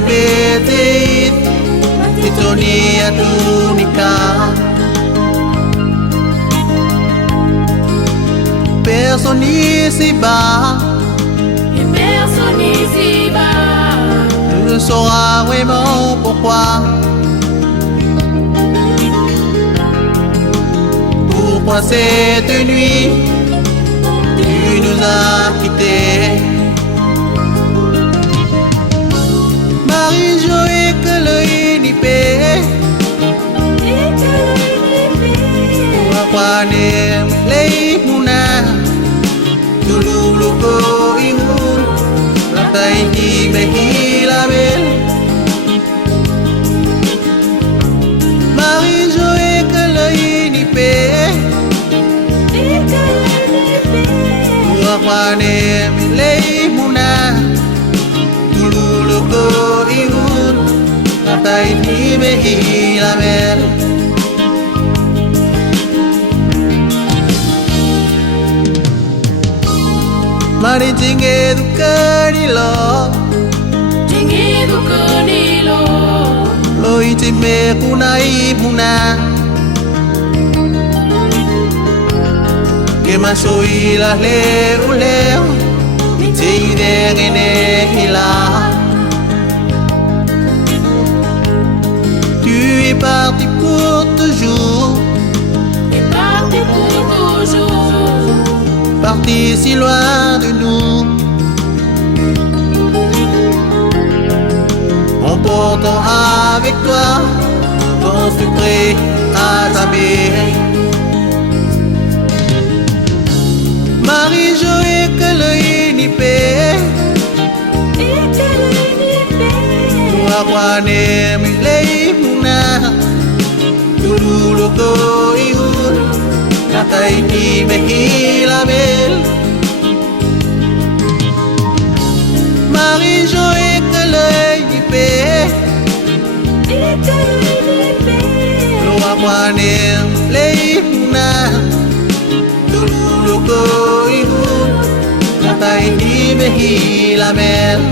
Petit Titoni atunika Personne ici-bas ne saura vraiment pourquoi. Pourquoi cette nuit tu nous as quittés? Marie-Jo et que le inipé Wakwane lei muna Dulu ko imun Latai ki mehila bel Marie-Jo et que le inipé Wakwane lei muna Dulu ko imun Latai ki mehila bel Mari jinge du kanilo Lo itime kunai muna Que masoi la leo leo Tide ngene hila Tu es parti pour toujours Parti si loin de nous Emportant avec toi ton secret à jamais Marie-Jo et que le inipé Wakwane milei muna Dulu ko ihun Natai ki mehila bel Marie-Jo et que le inipé Wakwane milei muna Dulu ko ihun Natai ki mehila bel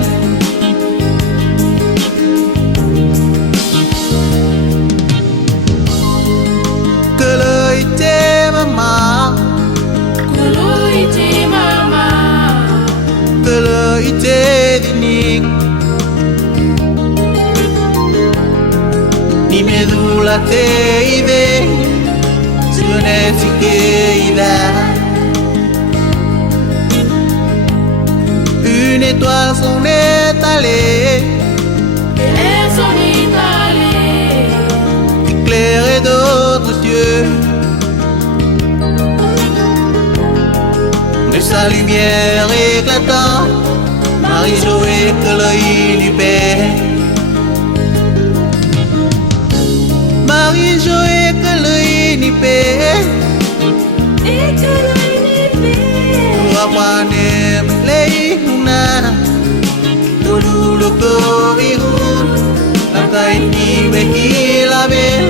Ni medula te ide Sunesi ke ida Une étoile s'en est allée Éclairer d'autres cieux De sa lumière éclatante Marie-Jo et que l'œil du père Marie-Jo et que l'œil du père Wakwane lei muna Dulu ko ihun Lakai ki mehila bel